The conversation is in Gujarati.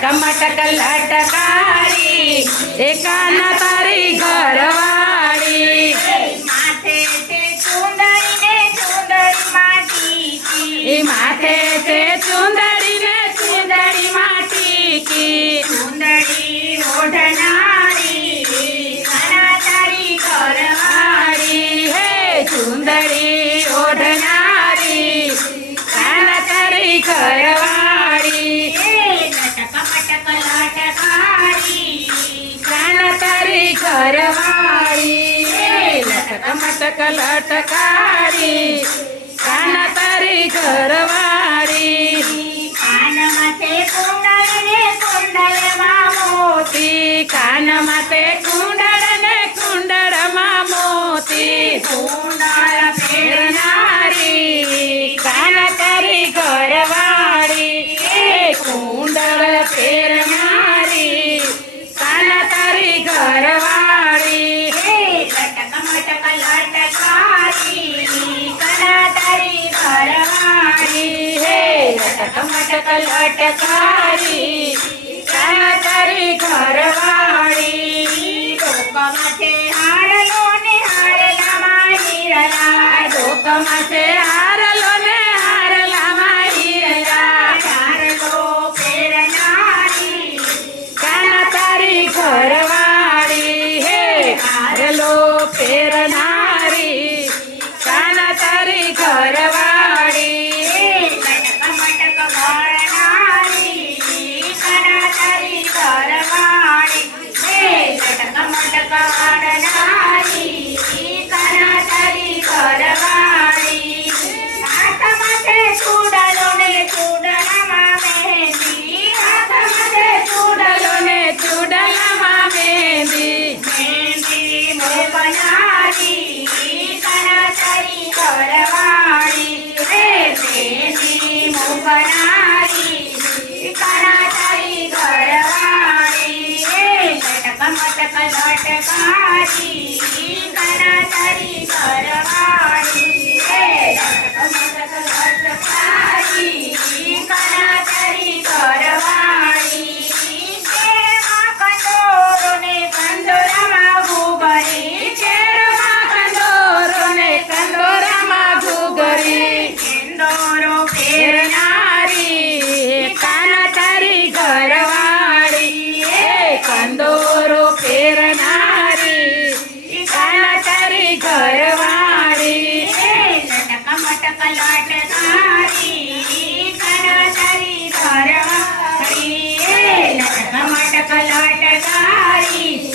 લટક મટક લટકારી એ કાન તારી ઘરવાળી માથે છે ચુંદડી ને ચુંદડી માટી એ માથે છે ચુંદડી ને ચુંદડી માટી ચુંદડી ઓઢનારી કાના તારી ઘરવાળી હે ચુંદડી ઓઢનારી કાન તારી ઘરવાળી લટક મટક લટકારી કાન તારી ઘરવાળી લટક મટક લટકારી કાન તારી ઘરવાળી કાન માથે કુંડળ ને કુંડળમાં મોતી કાનમાં તે કુંડળ ને કુંડળમાં મોતી કુંડળ ફેરનારી કાન તારી ઘરવાળી એ કુંડળ ફેરનારી કાન તારી ઘરવાળી લટક મટક લટકારી કાના તારી ઘરવાળી હે લટક મટક લટકારી કાન તારી ઘરવાળી ડોક માથે હારલો ને હારલામાં હીરા ડોકમાં છે હારલો ને હારલામાં હીરા હારલો ફેરનારી કાન તારી ઘરવાળી હે હારલો ફેરનારી કાન તારી ઘરવાળી લટક મટક વળનારી કાના તારી ઘરવાળી લટક મટક વળનારી કાના તારી ઘરવાળી હાથ માથે ચૂડલો ને ચૂડલામાં મહેંદી હાથ માથે ચૂડલો ને ચૂડલામાં મહેંદી મહેંદી મોગનારી કાના તારી ઘરવાળી મહેંદી મોગનારી કાના તારી ઘરવાળી લટક મટક લટકારી કાના તારી ઘરવાળી લટક મટક લટકારી કાના તારી ઘરવાળી કેરમાં કંદોરો ને કંદોરામાં ઘૂઘરી કેરમાં કંદોરો ને કંદોરામાં ઘૂઘરી કંદોરો ફેરનારી કાન તારી ઘરવાળી એ કંદોરો ફેરનારી કાન તારી ઘરવાળી લટક મટક લટકારી કાના તારી ઘરવાળી લટક મટક લટકારી